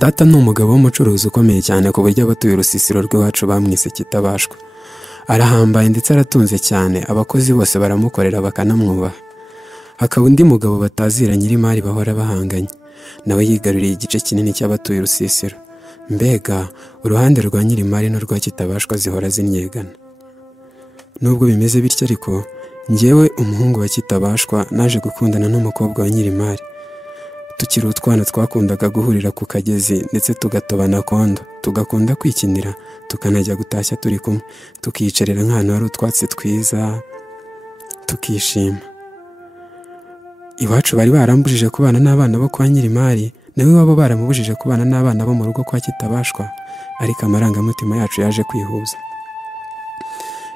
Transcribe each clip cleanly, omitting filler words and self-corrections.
Data ni umugabo w'umucuruzi ukomeye cyane ku buryo abatuye urusisiro rw'iwacu bamwise Kitabashwa. Arahambaye ndetse aratunze cyane, abakozi bose baramukorera bakanamwubaha. Hakaba undi mugabo batazira Nyirimari bahora bahanganye, nawe yigaruriye igice kinini cy'abatuye urusisiro. Mbega uruhande rwa Nyirimari n'urwa Kitabashwa zihora zinyegana. Nubwo bimeze bityo ariko, njyewe umuhungu wa Kitabashwa naje gukundana n'umukobwa wa Nyirimari. Tukiri utwana twakundaga guhurira ku kagezi ndetse tugatobana kondo, tugakunda kwikinira, tukanajya gutashya turi kumwe, tukiyicarira nk'ahantu hari utwatsi twiza, tukishima. Iwacu bari barambujije kubana n'abana bo kwa Nyirimari, nawe wabo baramubujije kubana n'abana bo mu rugo kwa Kitabashwa, ariko amarangamutima yacu yaje kwihuza.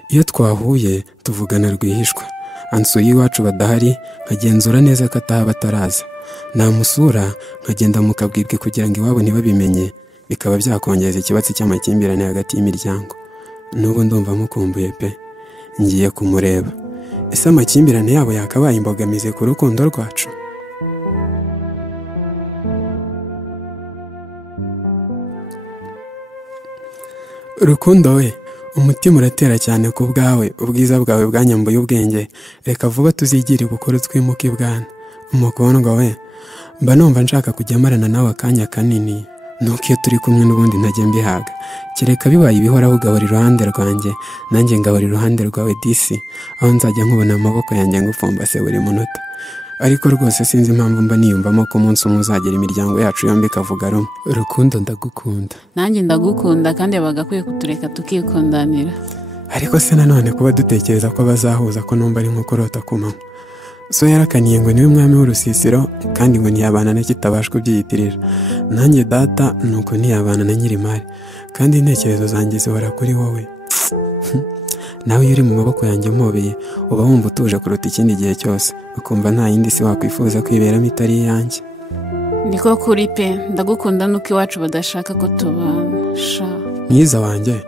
Iyo twahuye tuvugana rwihishwa, ansuye iwacu badahari nkagenzura neza ko ataha bataraza. Namusura nkagenda mu kabwibwe kugira ngo iwabo ntibabimenye, bikaba byakongeza ikibatsi cy'amakimbirane hagati y'imiryango. N'ubu ndumva mukumbuye pe, ngiye kumureba. Ese amakimbirane yabo yakabaye imbogamizi ku rukundo rwacu? Rukundo we, umutima uratera cyane ku bwawe, ubwiza bwawe bwanyambuye ubwenge, reka vuba tuzigire gukora twimuka ibwana. Umukundwa we, mba numva nshaka kujya marana nawe akanya kanini, nuko iyo turi kumwe n'ubundi ntajya mbihaga. Kereka bibaye ibihoraho ugahora iruhande rwanjye, nanjye ngahora iruhande rwawe disi, aho nzajya nkubona amaboko yanjye ngupfumbase buri munota. Ariko rwose sinzi impamvu mba niyumvamo ko umunsi umwe uzagera imiryango yacu yombi ikavuga rumwe. Rukundo ndagukunda. Nanjye ndagukunda kandi bagakwiye kutureka tukikundanira. Ariko se nanone kuba dutekereza ko bazahuza ko numva ari nko kurota ku manywa. So yarakaniye ngo niwe mwami w'urusisiro kandi ngo ntiyabana na Kitabashwa ubyiyitirira. Nanjye data nuko ntiyabana na Nyirimari, kandi intekerezo zanjye zihora kuri wowe. Nawe iyo uri mu maboko yanjye mpobeye uba wumva utuje kuruta ikindi gihe cyose, ukumva nta yindi si wakwifuza kwiberamo itari iyanjye. Niko kuri pe, ndagukunda nuko iwacu badashaka ko tubana. Mwiza wanjye,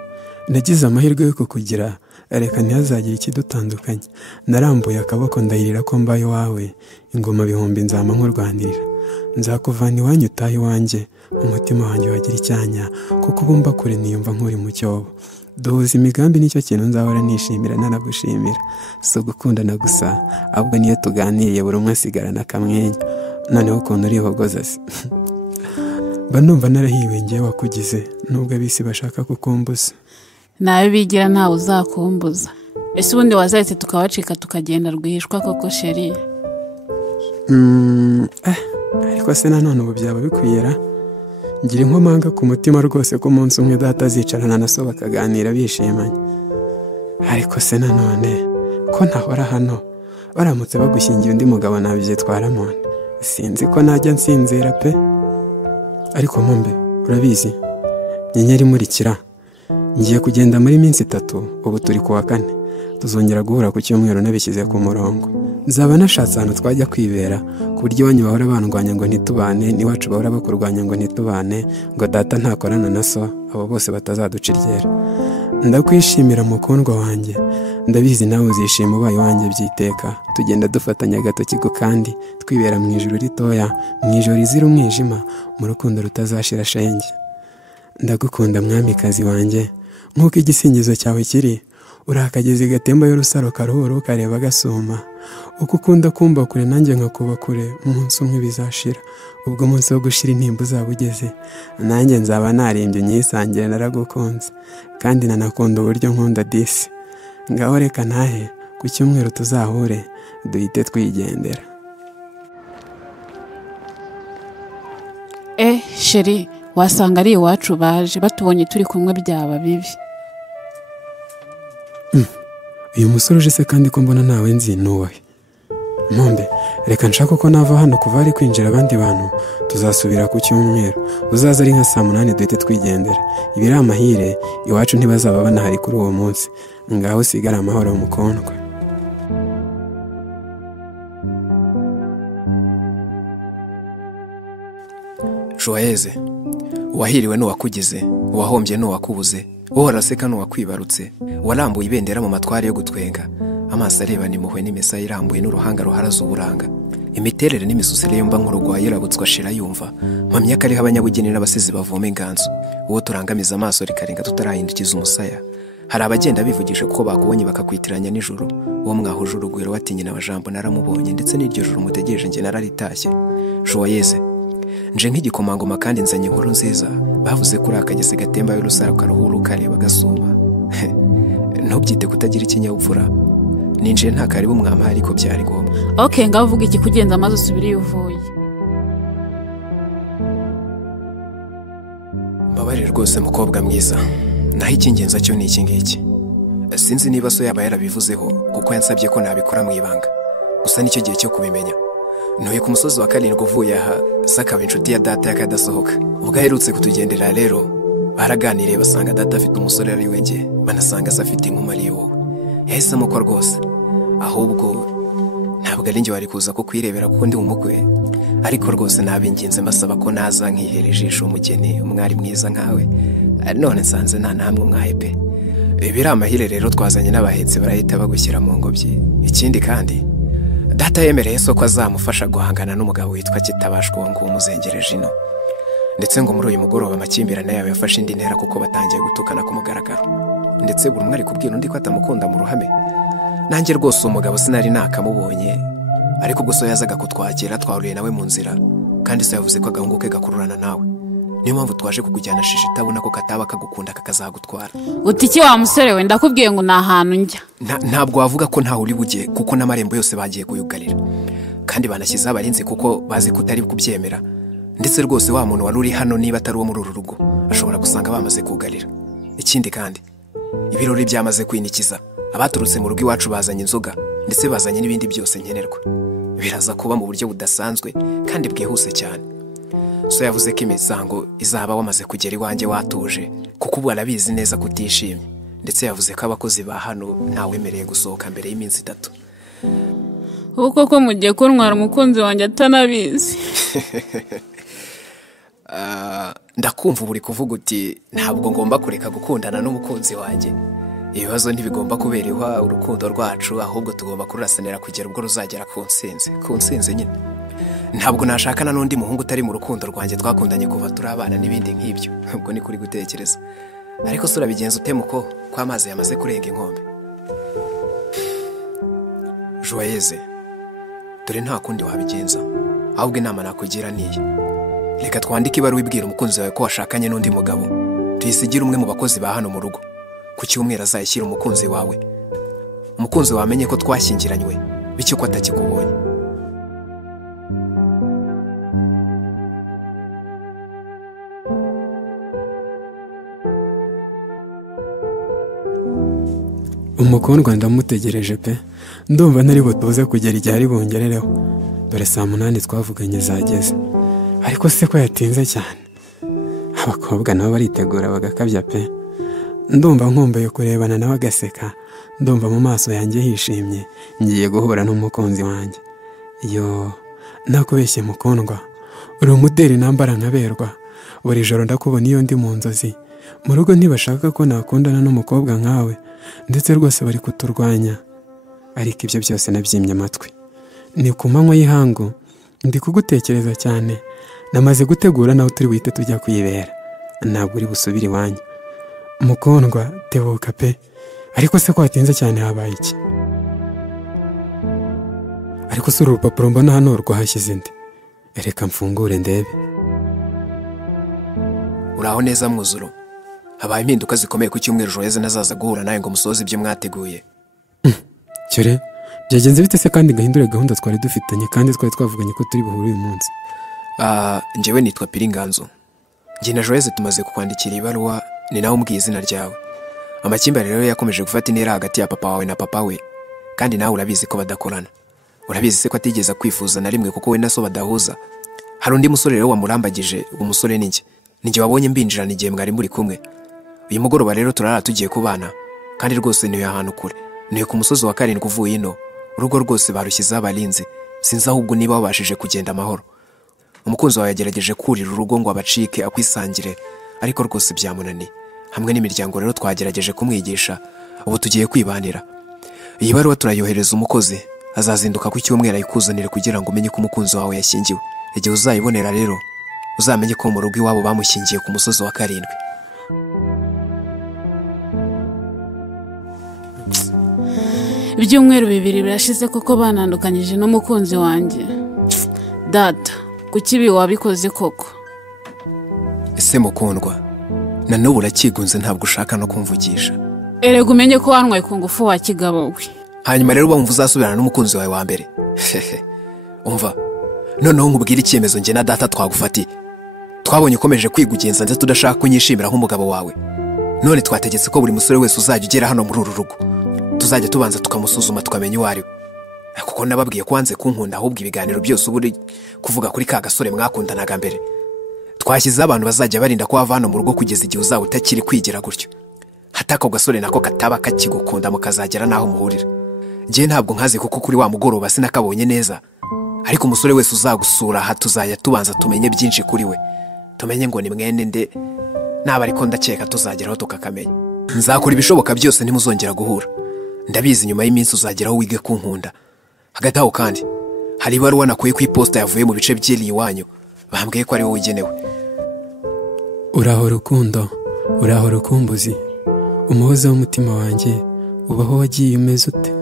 nagize amahirwe yo kukugira, reka ntihazagire ikidutandukanya. Narambuye akaboko ndahirira ko mbaye wawe, ingoma bihumbi nzama nkurwanirira. Nzakuvana iwanyu utahe iwanjye, umutima wanjye wagira icyanya, kuko ubumba kure niyumva nk'uri mu cyobo. Duhuza imigambi nicyo kintu nzahora nishimira nanagushimira. Si ugukundana gusa, ahubwo niyo tuganiriye buri umwe asigarana akamwenya. Noneho ukuntu urihogoza se. Mba numva narahiwe njyewe wakugize, nubwo abisi bashaka kukumbuza. Nawe bigira ntawe uzakumbuza. Ese ubundi wazahise tukabacika tukagenda rwihishwa koko sheri? Ariko se nanone ubu byaba bikwiyera? Ngira inkomanga ku mutima rwose ko umunsi umwe data azicarana na so bakaganira bishimanye. Ariko se nanone ko ntahora hano, baramutse bagushyingiye undi mugabo nabyitwara mone. Sinzi ko najya nsinzira pe. Ariko mumbe, urabizi, nyenyeri imurikira, ngiye kugenda muri minsi 3, ubu turi kuwa 4. Tuzongera guhura ku cyumweru nabishyize ku murongo. Nzaba nashatse ahantu twajya kwibera, ku buryo iwanyu bahora bandwanya ngo ntitubane, n'iwacu bahora bakurwanya ngo ntitubane, ngo data ntakorana na so, abo bose batazaduciryera. Ndakwishimira mukundwa wanjye, ndabizi nawe uzishima ubaye wanjye byiteka. Tugenda dufatanya agatoki ku kandi, twibera mu ijuru ritoya, mu ijoro rizira umwijima, mu rukundo rutazashira shenge. Ndagukunda mwamikazi wanjye, nk'uko igisingizo cyawe kiri, uri akagezi gatemba y'urusaro karuhura ukareba gasuma. Uko ukunda kumba kure nanjye nkakuba kure, umunsi umwe bizashira. Ubwo umunsi wo gushira intimba uzaba ugeze, nanjye nzaba narembye nyisangire naragukunze, kandi nanakunda uburyo nkunda disi. Ngaho reka ntahe, ku cyumweru tuzahure, duhite twigendera. Sheri, wasanga ari iwacu baje, batubonye turi kumwe byaba bibi. Uyu musore uje se kandi ko mbona nawe nzi nuwahe? Mombe, reka nshaka ko nava hano kuva ari kwinjira abandi bantu, tuzasubira ku cyumweru. Uzaza ari nka 8 duhite twigendera. Ibi ari amahire, iwacu ntibazaba banahari kuri uwo munsi. Ngaho sigara amahoro mukundwa. Joyeze, wahiriwe n'uwakugize, uwahombye n'uwakubuze, uhoraseka n'uwakwibarutse, warambuye ibendera mu matware yo gutwenga, amaso areba n'impuhwe n'imisaya irambuye n'uruhanga ruharaza uburanga. imiterere n'imisusire yumva nk'urugwayi irabutswa ashira yumva mpamya ko ariho abanyabugeni n'abasizi bavoma inganzo uwo turangamiza amaso rikarenga tutarahindukiza umusaya. Hari abagenda bivugisha kuko bakubonye bakakwitiranya nijoro uwo mwahuje urugwiro watinye n'abajambo naramubonye ndetse n'iryo joro mutegereje nge nararitashye. Joyeze nje nk'igikomangoma kandi nzanye inkuru nziza bavuze kuri akagese gatemba y'urusaro karuhuru kareba gasuma. Ntubyite kutagira ikinyabupfura ninjiye nta karibu mwama ariko byari ngombwa. Okay, ngavuga iki kugenza amazi usubire iyo uvuye. Mbabarire rwose mukobwa mwiza, naho icy'ingenzi cyo ni iki ngiki. Sinzi niba so yaba yarabivuzeho kuko yansabye ko nabikora mu ibanga, gusa nicyo gihe cyo kubimenya. Ntuye ku musozi wa karindwi uvuye aha sakaba inshuti ya data yakadasohoka. Ubwo aherutse kutugendera rero baraganiriye basanga data afite umusore ari we nge, banasanga se afite inkumi ari wowe. Yahisemo ko rwose ahubwo ntabwo ari njye wari kuza ko kwirebera kuko ndi umugwe, ariko rwose nabinginze mbasaba ko naza nkihera ijisho umugeni umwari mwiza nkawe. None nsanze nta namwe mwahepe. Biri amahire rero twazanye n'abahetsi barahita bagushyira mu ngobyi. Ikindi kandi data yemereye so ko azamufasha guhangana n'umugabo witwa Kitabashwa ngo umuzengereje ino, ndetse ngo muri uyu mugoroba amakimbirane yawe yafashe indi ntera kuko batangiye gutukana ku mugaragaro, ndetse buri umwe ari kubwira undi ko atamukunda mu ruhame. Nanjye rwose umugabo sinari nakamubonye, ariko ubwo so yazaga kutwakira twahuriye nawe mu nzira, kandi so yavuze ko agahungu ke gakururana nawe. Niyo mpamvu twaje kukujyana shishi itabona ko kataba kagukunda kakazagutwara. Uti iki wa musore we, ndakubwiye ngo nta hantu njya. Ntabwo wavuga ko ntaho uri bujye kuko n'amarembo yose bagiye kuyugarira, kandi banashyize abarinzi kuko bazi ko utari kubyemera. Ndetse rwose wa muntu wari uri hano niba atari uwo muri uru rugo ashobora gusanga bamaze kugarira. Ikindi kandi ibirori byamaze kwinikiza, abaturutse mu rugo iwacu bazanye inzoga ndetse bazanye n'ibindi byose nkenerwa. Biraza kuba mu buryo budasanzwe kandi bwihuse cyane. So yavuze ko imisango izaba wamaze kugera iwanjye watuje kuko ubu arabizi neza kutishimye, ndetse yavuze ko abakozi ba hano ntawemereye gusohoka mbere y'iminsi 3. Ubu koko mugiye kuntwara umukunzi wanjye atanabizi. Ndakumva uri kuvuga uti ntabwo ngomba kureka gukundana n'umukunzi wanjye. Ibibazo ntibigomba kuberehwa urukundo rwacu, ahubwo tugomba kururasanira kugera ubwo ruzagera ku nsinzi nyine. Ntabwo nashakana n'undi muhungu utari mu rukundo rwanjye twakundanye kuva turi abana n'ibindi nk'ibyo. Ubwo ni kuri gutekereza. Ariko sura bigenza utemuko ko amazi yamaze kurenga inkombe. Joyeze, dore nta kundi wabigenza, ahubwo inama nakugira niyi. Reka twandike ibaruwa ibwira umukunzi wawe ko washakanye n'undi mugabo, tuyisigira umwe mu bakozi ba hano mu rugo. Ku cyumweru azayishyira umukunzi wawe. Umukunzi wamenye ko twashyingiranywe bityo ko atakikubonye. Umukundwa ndamutegereje pe, ndumva ntari butuze kugera igihe ari bongerereho. Dore saa 8 twavuganye zageze, ariko se ko yatinze cyane. Abakobwa nabo baritegura bagakabya pe. Ndumva nkumbuye kurebana nawe agaseka, ndumva mu maso yanjye hishimye ngiye guhura n'umukunzi wanjye. Yo, nakubeshye mukundwa, uri umuderi nambara nkaberwa. Buri joro ndakubona iyo ndi mu nzozi. Mu rugo ntibashaka ko nakundana n'umukobwa nkawe, ndetse rwose bari kuturwanya. Ariko ibyo byose nabyimye amatwi. Ni ku manywa y'ihangu, ndi kugutekereza cyane. Namaze gutegura nawe turi buhite tujya kwibera. Ntabwo uri busubire iwanyu. Mukundwa, tebuka pe. Ariko se ko watinze cyane habaye iki? Ariko se urupapuro mbona hano rwahashyize nde? Reka mfungure ndebe. Uraho neza mwuzuro. Habaye impinduka zikomeye ku cyumweru Joyeze nazaza guhura nawe ngo musoze ibyo mwateguye. Cyore, byagenze bite se kandi gahindure gahunda twari dufitanye kandi twari twavuganye ko turi buhure uyu munsi? Njyewe nitwa Piringanzo. Njye na Joyeze tumaze kukwandikira ibaruwa, ni nawe umbwiye izina ryawe. Amakimbirane rero yakomeje gufata intera hagati ya papa wawe na papa we, kandi nawe urabizi ko badakorana. Urabizi se ko atigeze kwifuza na rimwe kuko we na so badahuza. Hari undi musore rero wamurambagije, uwo musore ni njye wabonye mbinjirana igihe mwari muri kumwe. Uyu mugoroba rero turara tugiye kubana, kandi rwose niyo ahantu kure. Niyo ku musozi wa karindwi uvuye ino. Urugo rwose barushyizeho abarinzi. Sinzi ahubwo niba wabashije kugenda amahoro. Umukunzi wawe yagerageje kurira urugo ngo abacike akwisangire, ariko rwose byamunaniye. Hamwe n'imiryango rero twagerageje kumwigisha, ubu tugiye kwibanira. Iyi baruwa turayohereza umukozi, azazinduka ku cyumweru ayikuzanire kugira ngo umenye ko umukunzi wawe yashyingiwe. Igihe uzayibonera rero uzamenye ko mu rugo iwabo bamushyingiye ku musozi wa 7. Ibyumweru 2 birashize kuko banandukanyije n'umukunzi wanjye. Data, kuki ibi wabikoze koko? Ese mukundwa, na n'ubu urakigunze ntabwo ushaka no kumvugisha? Erega umenye ko wanwaye ku ngufu wa kigabo we. Hanyuma rero bamva uzasubirana n'umukunzi wawe wa mbere. Umva, noneho nkubwira icyemezo njye na data twagufatiye. Twabonye ukomeje kwigugenza ndetse tudashaka kunyishimira nk'umugabo wawe. None twategetse ko buri musore wese uzajya ugera hano muri uru rugo tuzajya tubanza tukamusuzuma tukamenya uwo ari we. Kuko nababwiye ko wanze kunkunda, ahubwo ibiganiro byose uburi kuvuga kuri ka gasore mwakundanaga mbere. Twashyizeho abantu bazajya barinda ko wava hano mu rugo kugeza igihe uzaba utakiri kwigira gutyo. Hatako gasore nako kataba kakigukunda mukazagera naho muhurira. Njye ntabwo nkazi kuko kuri wa mugoroba sinakabonye neza. Ariko umusore wese uzagusura aha tuzajya tubanza tumenye byinshi kuri we. Tumenye ngo ni mwene nde, naba ariko ndakeka tuzageraho tukakamenya. Nzakora ibishoboka byose ntimuzongera guhura. Ndabizi nyuma y'iminsi uzageraho wige kunkunda. Hagati aho kandi hari ibaruwa nakuye ku iposita yavuye mu bice by'iri iwanyu. Bambwiye ko ari wowe ugenewe. Uraho rukundo, uraho rukumbuzi, umuhoza w'umutima wanjye, ubaho wagiye umeze ute?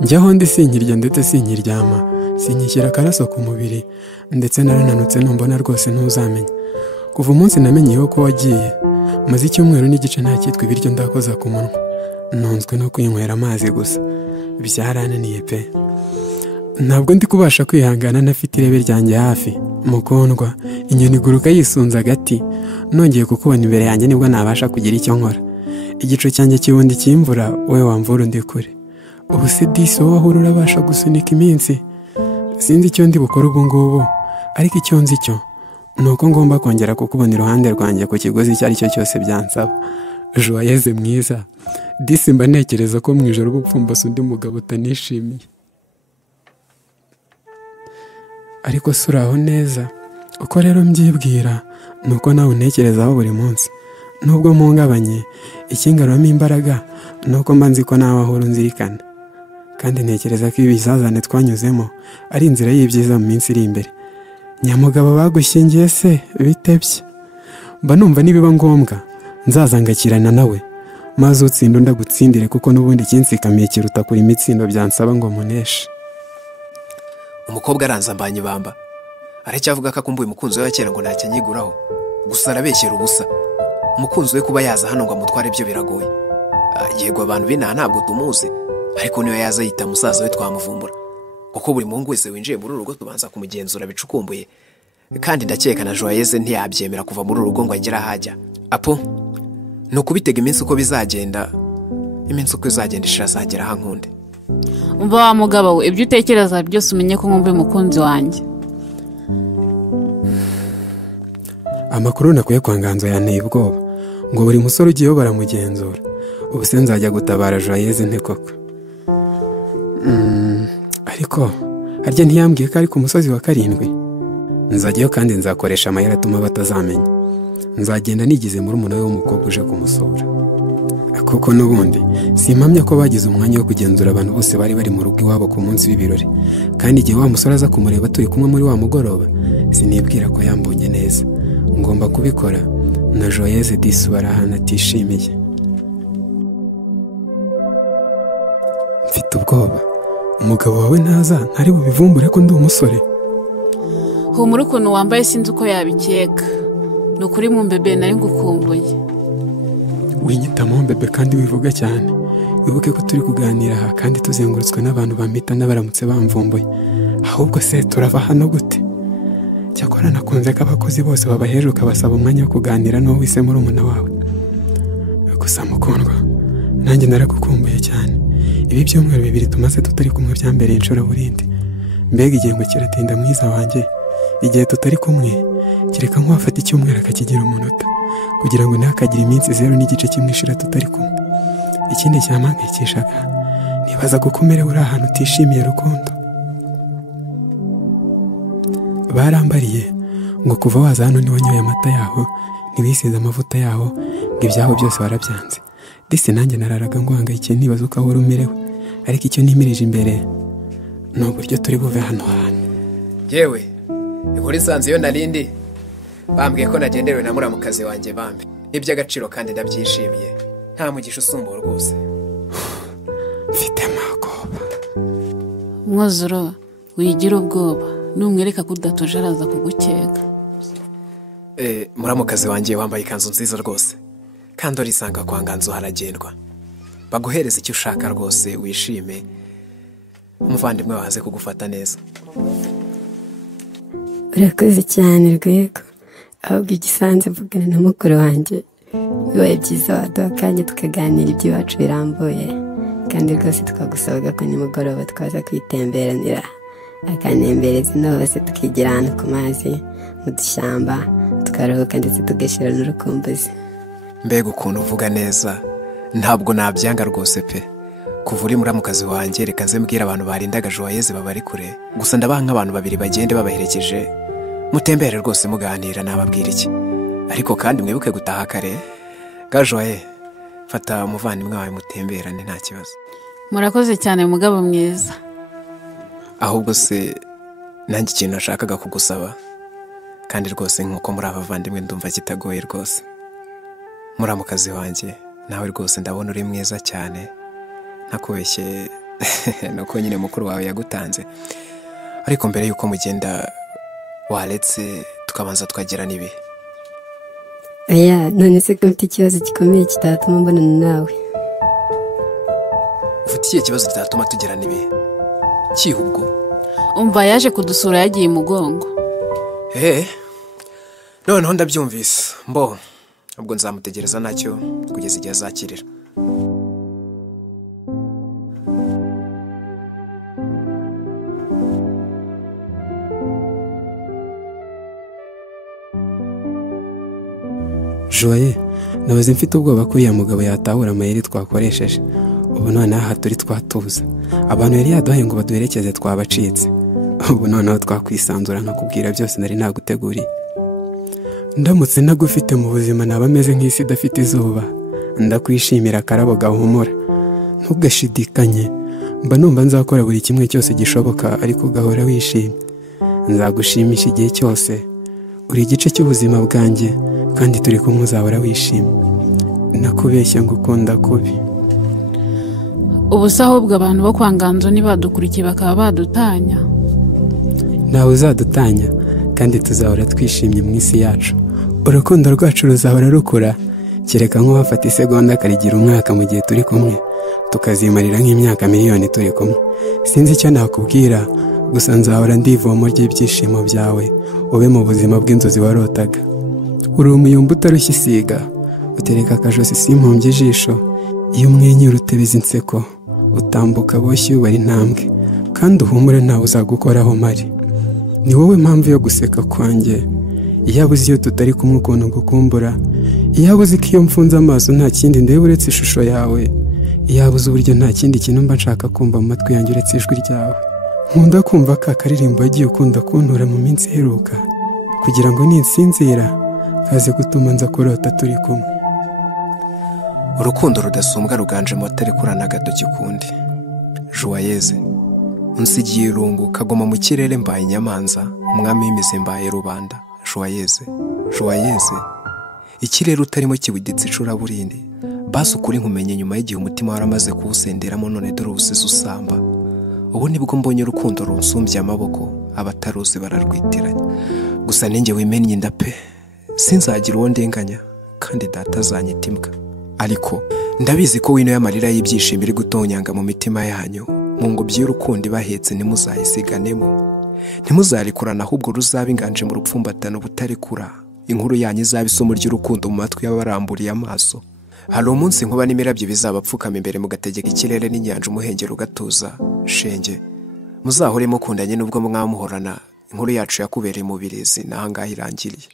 Njyaho ndi sinkirya ndetse sinkiryama, sinkishyira akaraso ku mubiri, ndetse narananutse numbona rwose ntuzamenya. Kuva umunsi namenyeho ko wagiye, maze icyumweru n'igice nta cyitwa ibiryo ndakoza ku munwa. Ntunzwe no kwinywera amazi gusa. Byarananiye pe. Ntabwo ndi kubasha kwihangana ntafite irebe ryanjye hafi. Mukundwa, inyoni iguruka yisunze agati, nongeye kukubona imbere yanjye nibwo nabasha kugira icyo nkora. Igicu cyanjye kibundi cyimvura, wowe wamvura undi kure. Ubu se disi wowe ahura urabasha gusunika iminsi? Sinzi icyo ndi bukora ubu ngubu, ariko icyo nzi cyo nuko ngomba kongera kukubona iruhande rwanjye ku kiguzi icyo ari cyo cyose byansaba. Joyeuse mwiza, disi mba ntekereza ko mu ijoro ubupfumbase undi mugabo utanishimiye. Ariko si uraho neza? Uko rero mbyibwira nuko nawe untekerezaho buri munsi. Nubwo mpungabanye, ikingaruramo imbaraga nuko mba nzi ko nawe ahora unzirikana. Kandi ntekereza ko ibizazane twanyuzemo ari inzira y'ibyiza mu minsi iri imbere. Nyamugabo bagushyingiye se bitebye? Mba numva nibiba ngombwa nzaza ngakirana nawe, maze utsinda undi agutsindire, kuko n'ubundi kinsikamiye kiruta kuri imitsindo byansaba ngo muneshe. Umukobwa aranzambanye bamba. Aracyavuga ko akumbuye umukunzi we wa kera ngo ntacyo anyiguraho. Gusa arabeshyera ubusa. Umukunzi we kuba yaza hano ngo amutware byo biragoye. Yego abantu b'inaha ntabwo tumuzi, ariko niyo yaza yita musaza we twamuvumbura. Kuko buri muhungu wese winjiye muri urugo tubanza kumugenzura bicukumbuye. Kandi ndakeka na Joyeuse ntiyabyemera kuva muri urugo ngo agera hajya. Apo, nuko bitega iminsi uko bizagenda, iminsi uko izagenda ishira azagera hankunde. Umva wa mugabo we, ibyo utekereza byose umenye ko nkumbuye umukunzi wanjye. Amakuru nakuye kwa Nganzo yanteye ubwoba ngo buri musore ugiyeho baramugenzura. Ubu se nzajya gutabara Joyeuse nte koko? Ariko harya ntiyambwiye ko ari ku musozi wa 7? Nzajyayo kandi nzakoresha amayeri atuma batazamenya. Nzagenda nigize muri umuntu we w'umukobwa uje kumusura. Kuko n'ubundi simpamya ko bagize umwanya wo kugenzura abantu bose bari bari mu rugo iwabo ku munsi w'ibirori. Kandi igihe wa musore aza kumureba turi kumwe muri wa mugoroba, sinibwira ko yambonye neza. Ngomba kubikora na Joyeuse disi barahana atishimiye. Mfite ubwoba. Umugabo wawe ntaza ntari bubivumbure ko ndi umusore. Humura ukuntu wambaye sinzi uko yabikeka. Nukuri mu mbebe nari ngukumbuye. Winyita mu mbebe kandi wivuga cyane. Wibuke ko turi kuganira aha kandi tuzengurutswe n'abantu bamita n'abaramutse bamvumbuye. Ahubwo se turava hano gute? Cyakora nakunze ko abakozi bose babaheruka basaba umwanya wo kuganira n'uwo wise muri umuna wawe. Gusa mukundwa, nanjye naragukumbuye cyane. Ibi byumweru 2 tumaze tutari kumwe byambereye inshuro burindi. Mbega igihe ngo kiratinda mwiza wanjye. Igihe tutari kumwe kireka nk'uwafata icyumweru akakigira umunota, kugira ngo ntihakagire iminsi 0 n'igice kimwe ishira tutari kumwe. Ikindi cyampangayikishaga, nibaza gukomere uri ahantu utishimiye rukundo. Barambariye ngo kuva waza hano ntiwanyoye amata yaho, ntiwisize amavuta yaho, ngo ibyaho byose warabyanze. Disi nanjye nararaga nguhangayikiye nibaza uko ahora umerewe. ariko icyo nimirije imbere ni uburyo turi buve hano hantu. yewe inkuru isanze iyo narindi bambwiye ko nagenderewe na muramukazi wanjye bambi iby'agaciro kandi ndabyishimiye, nta mugisha usumbuye rwose. mfite amakoba. Mwuzuro wigira ubwoba, numwereka ko udatuje araza kugukeka. muramukazi wanjye wambaye ikanzu nziza rwose, kandi urisanga kwa Nganzo haragendwa, baguhereza icyo ushaka rwose wishime, umuvandimwe waze kugufata neza. urakoze cyane Rwego, ahubwo igisanze mvugana na mukuru wanjye bibaye byiza waduha akanya tukaganira iby'iwacu birambuye, kandi rwose twagusabaga ko nimugoroba twaza kwitemberanira akanembereza ino hose tukigira ahantu ku mazi mu dushyamba tukaruhuka ndetse tugashyira n'urukumbuzi. Mbega ukuntu uvuga neza, ntabwo nabyanga rwose pe. kuva uri muramukazi wanjye reka nze mbwira abantu barindaga Joyeuse babari kure, gusa ndabaha nk'abantu babiri bagende babaherekeje mutembere rwose muganira, nababwira iki, ariko kandi mwibuke gutaha kare. ga Joyeuse, fata umuvandimwe wawe mutemberane nta kibazo. Murakoze cyane mugabo mwiza. ahubwo se nanjye ikintu nashakaga kugusaba, kandi rwose nk'uko muri abavandimwe ndumva kitagoye rwose. muramukazi wanjye nawe rwose ndabona uri mwiza cyane, ntakubeshye nuko nyine mukuru wawe yagutanze, ariko mbere yuko mugenda waretse tukabanza twagirana ibihe. aya none se ko mfite ikibazo gikomeye kitatuma mbonana nawe. ufite ikihe kibazo kitatuma tugirana ibihe? cyihubwo Umva yaje kudusura yagiye imugongo. noneho ndabyumvise, mbo ubwo nzamutegereza nacyo kugeza igihe azakirira. Joye, nabaze mfite ubwoba ko uriya mugabo yatahura amayeri twakoresheje. Ubu noneho aha turi twatuza, abantu yari yaduhaye ngo baduherekeze twabacitse. Ubu noneho twakwisanzura nkakubwira byose nari naguteguriye. Ndamutse nagufite mu buzima naba meze nk'isi idafite izuba. Ndakwishimira akarabo gahumura, ntugashidikanye, mba numva nzakora buri kimwe cyose gishoboka, ariko ugahora wishimye. Nzagushimisha igihe cyose, uri igice cy'ubuzima bwanjye, kandi turi kumwe uzahora wishimye. Nakubeshya ngo ukunda kubi. Ubu se ahubwo abantu bo kwa Nganzo nibadukurikiye bakaba badutanya? Ntawe uzadutanya, kandi tuzahora twishimye mu isi yacu. Urukundo rwacu ruzahora rukura, kereka nk'uwafata isegonda akarigira umwaka mu gihe turi kumwe, tukazimarira nk'imyaka miliyoni turi kumwe. Sinzi icyo nakubwira, gusa nzahora ndi ivomo ry'ibyishimo byawe, ube mu buzima bw'inzozi warotaga. Uri umuyumbu utarushya isiga, utereka akajosi simpumbye ijisho, iyo umwenyura utebeza inseko, utambuka boshye ubara intambwe, kandi uhumure ntawe uzagukoraho mari. Ni wowe mpamvu yo guseka kwanjye, iyaba uzi iyo tutari kumwe ukuntu ngukumbura, iyaba uzi ko iyo mfunze amaso nta kindi ndeba uretse ishusho yawe, iyaba uzi uburyo nta kindi kintu mba nshaka kumva mu matwi yanjye uretse ijwi ryawe. Nkunda kumva ka karirimbo wagiye ukunda kuntura mu minsi iheruka, kugira ngo ninsinzira kaze gutuma nza kurota turi kumwe. urukundo rudasumbwa ruganje mu batari kurana agatoki kundi. Joyeuse, unsigiye irungu kagoma mu kirere mbaye inyamanza, umwami w'imizi mbaye rubanda. Joyeuse, ikirere utarimo kibuditse icuraburindi, basi ukuri nkumenye nyuma y'igihe umutima waramaze kuwusenderamo, none dore ubusize usamba. ubu nibwo mbonye urukundo runsumbye amaboko, abataruzi bararwitiranya. gusa ninjye wimennye inda pe, sinzagira uwo ndenganya, kandi data azanyita imbwa. ariko ndabizi ko wino y'amarira y'ibyishimo iri gutonyanga mu mitima yanyu, mu ngobyi y'urukundo ibahetse ntimuzayisiganemo, ntimuzarikurana, ahubwo ruzaba inganje mu rupfumbatano butarekura. inkuru yanyu izaba isomo ry'urukundo mu matwi y'abaramburiye amaso. hari umunsi nkuba n'imirabyo bizabapfukama imbere, mugategeka ikirere n'inyanja umuhengeri ugatuza. shenge, muzahore mukundanye nubwo mwamuhorana, inkuru yacu yakubereye mu birezi n'ahangaha irangiriye.